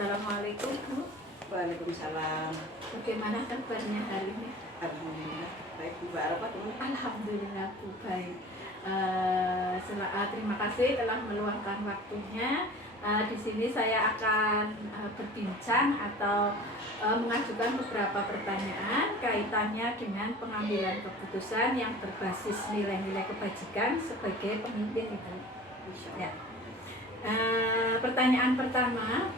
Assalamualaikum Bu. Waalaikumsalam. Bagaimana kabarnya hari ini? Alhamdulillah. Baik, Bu Arafah, teman. Alhamdulillah Bu, baik. Terima kasih telah meluangkan waktunya. Di sini saya akan berbincang atau mengajukan beberapa pertanyaan kaitannya dengan pengambilan keputusan yang berbasis nilai-nilai kebajikan sebagai pemimpin itu. Ya. Pertanyaan pertama,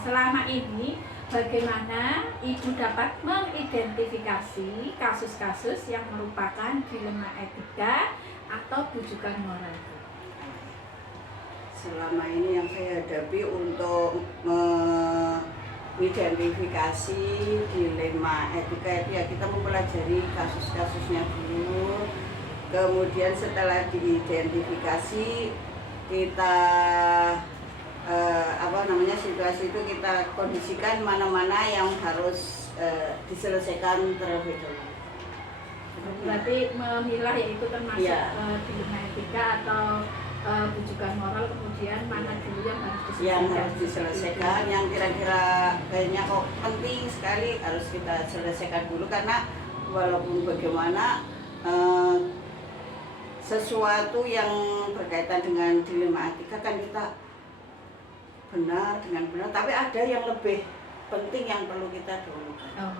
selama ini bagaimana Ibu dapat mengidentifikasi kasus-kasus yang merupakan dilema etika atau bujukan moral? Selama ini yang saya hadapi untuk mengidentifikasi dilema etika itu ya kita mempelajari kasus-kasusnya dulu. Kemudian setelah diidentifikasi kita situasi itu kita kondisikan mana-mana yang harus diselesaikan terlebih dahulu. Berarti memilah yaitu termasuk ya. Dilema etika atau bujukan moral, kemudian mana dulu yang harus diselesaikan, yang kira-kira kayaknya kok penting sekali harus kita selesaikan dulu, karena walaupun bagaimana sesuatu yang berkaitan dengan dilema etika kan kita benar dengan benar, tapi ada yang lebih penting yang perlu kita dahulukan.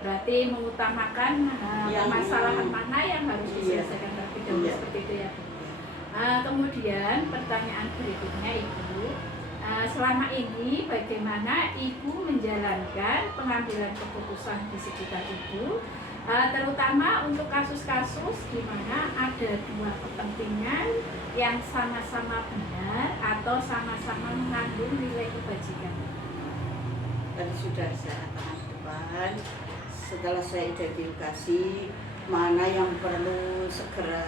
Berarti mengutamakan permasalahan mana yang harus diselesaikan terlebih dahulu, seperti itu ya. Kemudian pertanyaan berikutnya Ibu, selama ini bagaimana Ibu menjalankan pengambilan keputusan di sekitar Ibu, terutama untuk kasus-kasus di mana ada dua kepentingan yang sama-sama benar atau sama-sama mengandung nilai kebajikan? Tadi sudah saya katakan di depan, setelah saya identifikasi mana yang perlu segera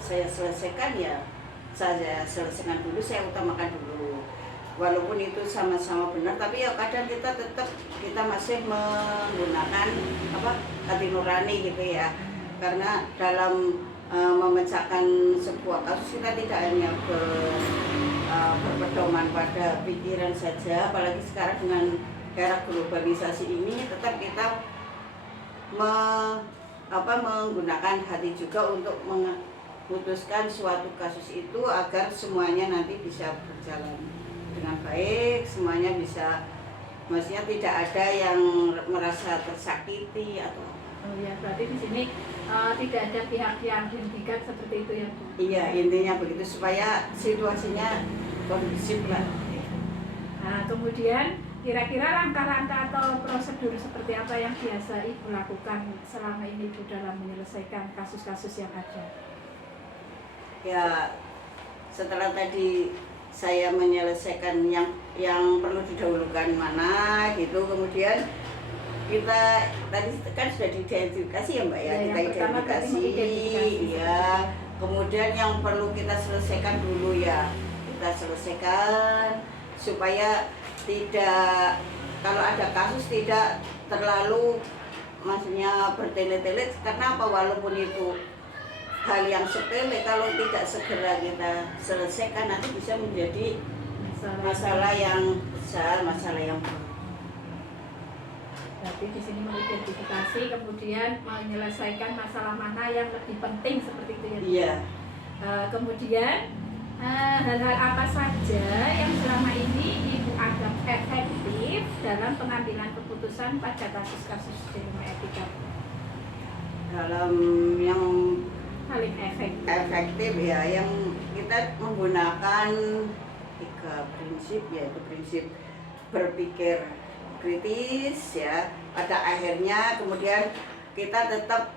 saya selesaikan, ya saya selesaikan dulu, saya utamakan dulu. Walaupun itu sama-sama benar, tapi ya kadang kita masih menggunakan hati nurani gitu ya. Karena dalam memecahkan sebuah kasus kita tidak hanya berpedoman pada pikiran saja, apalagi sekarang dengan era globalisasi ini tetap kita menggunakan hati juga untuk memutuskan suatu kasus itu agar semuanya nanti bisa berjalan dengan baik, semuanya bisa, maksudnya tidak ada yang merasa tersakiti atau apa. Oh ya, berarti di sini tidak ada pihak yang dirugikan seperti itu ya Bu? Iya, intinya begitu supaya situasinya kondusif lah. Nah, kemudian kira-kira langkah-langkah atau prosedur seperti apa yang biasa Ibu lakukan selama ini Bu dalam menyelesaikan kasus-kasus yang ada? Ya, setelah tadi saya menyelesaikan yang perlu didahulukan mana gitu, kemudian kita tadi kan sudah diidentifikasi ya Mbak ya, kita identifikasi ya, kemudian yang perlu kita selesaikan dulu ya kita selesaikan supaya tidak, kalau ada kasus tidak terlalu maksudnya bertele-tele, karena apa, walaupun itu hal yang sepele, kalau tidak segera kita selesaikan nanti bisa menjadi masalah yang besar, masalah yang berat. Berarti di sini mengidentifikasi, kemudian menyelesaikan masalah mana yang lebih penting seperti itu ya. Iya. Kemudian hal-hal apa saja yang selama ini Ibu anggap efektif dalam pengambilan keputusan pada kasus-kasus dilema etika? Dalam yang paling efektif ya, yang kita menggunakan 3 prinsip, yaitu prinsip berpikir kritis ya pada akhirnya, kemudian kita tetap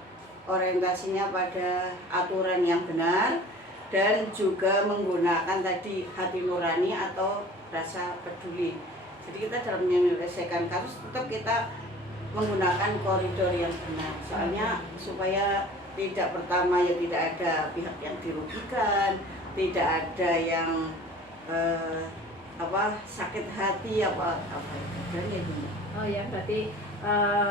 orientasinya pada aturan yang benar, dan juga menggunakan tadi hati nurani atau rasa peduli. Jadi kita dalam menyelesaikan kasus tetap kita menggunakan koridor yang benar, soalnya supaya tidak, pertama ya tidak ada pihak yang dirugikan, tidak ada yang sakit hati apa dan itu. Oh ya, berarti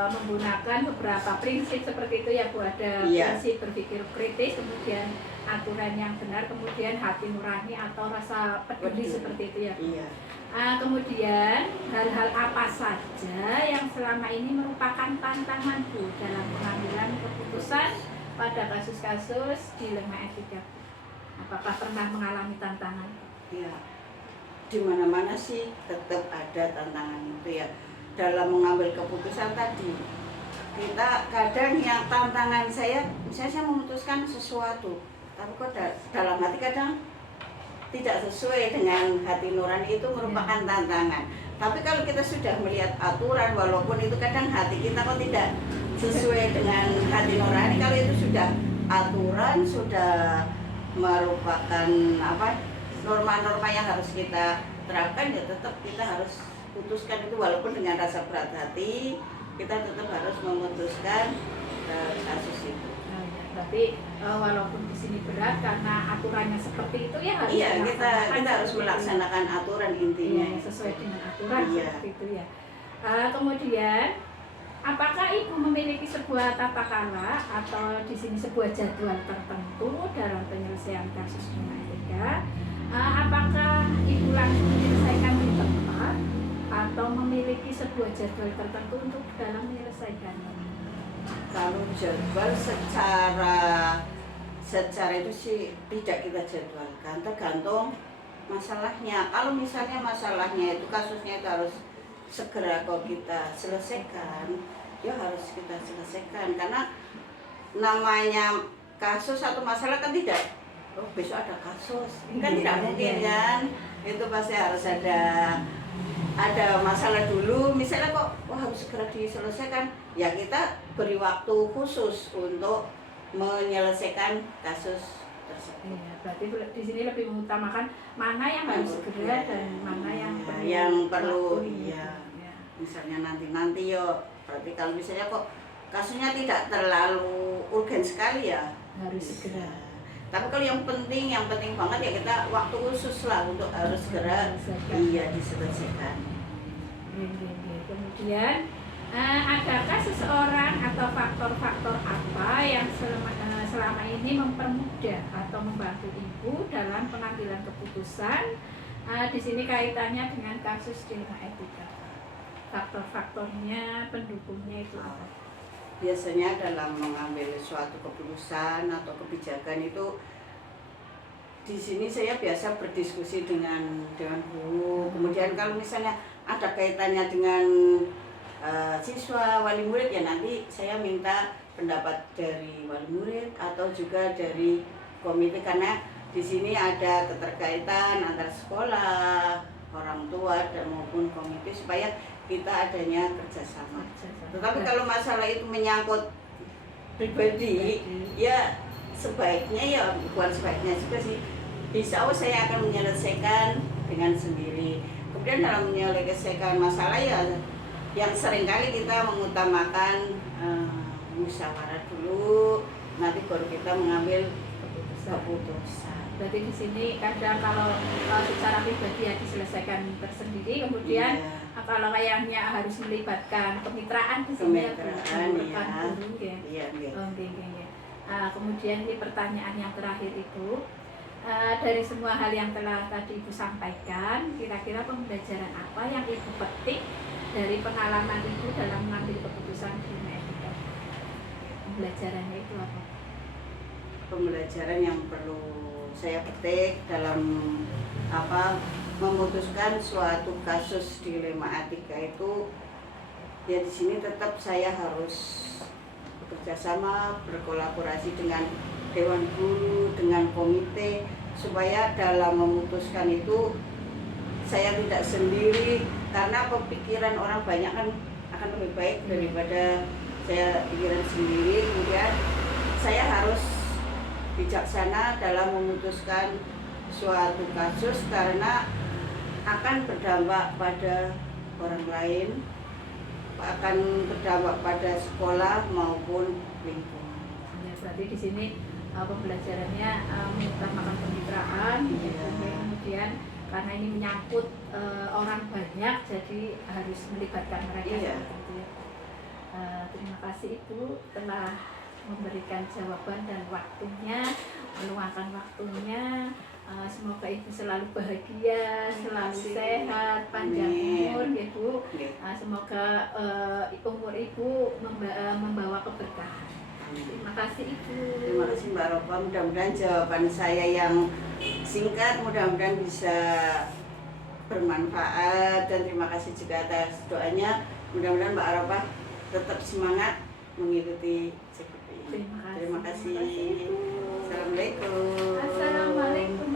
menggunakan beberapa prinsip seperti itu ya Bu, ada Iya. prinsip berpikir kritis, kemudian aturan yang benar, kemudian hati nurani atau rasa peduli seperti itu ya. Iya. Kemudian hal-hal apa saja yang selama ini merupakan tantanganku dalam pengambilan keputusan pada kasus-kasus dilema etika? Apakah pernah mengalami tantangan? Iya. Di mana-mana sih tetap ada tantangan itu ya. Dalam mengambil keputusan tadi, kita kadang yang tantangan saya, misalnya saya memutuskan sesuatu, tapi kok dalam hati kadang tidak sesuai dengan hati nurani, itu merupakan tantangan. Tapi kalau kita sudah melihat aturan, walaupun itu kadang hati kita kok tidak sesuai dengan hati nurani, kalau itu sudah aturan, sudah merupakan norma-norma yang harus kita terapkan, ya tetap kita harus putuskan itu, walaupun dengan rasa berat hati kita tetap harus memutuskan kasus itu. Tapi walaupun di sini berat karena aturannya seperti itu ya harus kita harus melaksanakan aturan intinya. Iya, sesuai dengan aturan seperti itu ya. Kemudian apakah ibu memiliki sebuah tata cara atau di sini sebuah jadwal tertentu dalam penyelesaian kasus dilema etika? Apakah ibu langsung menyelesaikan di tempat atau memiliki sebuah jadwal tertentu untuk dalam menyelesaikannya? Kalau jadwal secara itu sih tidak kita jadwalkan, tergantung masalahnya. Kalau misalnya masalahnya itu kasusnya itu harus segera kok kita selesaikan, ya harus kita selesaikan, karena namanya kasus atau masalah kan tidak besok ada kasus, kan tidak mungkin kan, itu pasti harus ada masalah dulu, misalnya kok harus segera diselesaikan, ya kita beri waktu khusus untuk menyelesaikan kasus tersebut. Iya, berarti di sini lebih mengutamakan mana yang harus segera dan mana yang perlu. Iya. Misalnya nanti yo, berarti kalau misalnya kok kasusnya tidak terlalu urgen sekali ya harus segera. Tapi kalau yang penting banget ya kita waktu khusus lah untuk harus segera diselesaikan. Kemudian adakah seseorang atau faktor-faktor apa yang selama ini mempermudah atau membantu ibu dalam pengambilan keputusan? Di sini kaitannya dengan kasus dilema etika. Faktor-faktornya, pendukungnya itu apa? Biasanya dalam mengambil suatu keputusan atau kebijakan itu, di sini saya biasa berdiskusi dengan guru. Kemudian kalau misalnya ada kaitannya dengan siswa, wali murid, ya nanti saya minta pendapat dari wali murid atau juga dari komite, karena di sini ada keterkaitan antara sekolah, orang tua dan maupun komite supaya kita adanya kerjasama. Tetapi kalau masalah itu menyangkut pribadi, ya sebaiknya ya bukan sebaiknya juga sih, bisa saya akan menyelesaikan dengan sendiri. Kemudian dalam menyelesaikan masalah ya yang seringkali kita mengutamakan musyawarah dulu, nanti baru kita mengambil keputusan. Berarti di sini kadang kalau secara pribadi ya diselesaikan tersendiri, kemudian kalau kayaknya harus melibatkan kemitraan di sini guru ya. Kemudian ini pertanyaan yang terakhir itu, dari semua hal yang telah tadi Ibu sampaikan, kira-kira pembelajaran apa yang Ibu petik dari pengalaman Ibu dalam mengambil keputusan dilema etika? Pembelajarannya itu apa? Pembelajaran yang perlu saya petik dalam memutuskan suatu kasus dilema etika itu, ya di sini tetap saya harus bekerja sama, berkolaborasi dengan dewan guru, dengan komite, supaya dalam memutuskan itu saya tidak sendiri, karena pemikiran orang banyak kan akan lebih baik daripada saya pikiran sendiri. Kemudian saya harus bijaksana dalam memutuskan suatu kasus, karena akan berdampak pada orang lain, akan berdampak pada sekolah maupun lingkungan. Ya, berarti di sini pembelajarannya mengutamakan kemitraan, kemudian karena ini menyangkut orang banyak, jadi harus melibatkan mereka. Terima kasih Ibu telah memberikan jawaban dan waktunya meluangkan waktunya. Semoga Ibu selalu bahagia, selalu sehat, panjang umur ya Bu. Semoga umur Ibu membawa keberkahan. Terima kasih Ibu. Terima kasih Mbak Ropa. Mudah-mudahan jawaban saya yang singkat mudah-mudahan bisa bermanfaat, dan terima kasih juga atas doanya. Mudah-mudahan Mbak Ropa tetap semangat mengikuti CPP ini. Terima kasih. Terima kasih. Assalamualaikum. Assalamualaikum.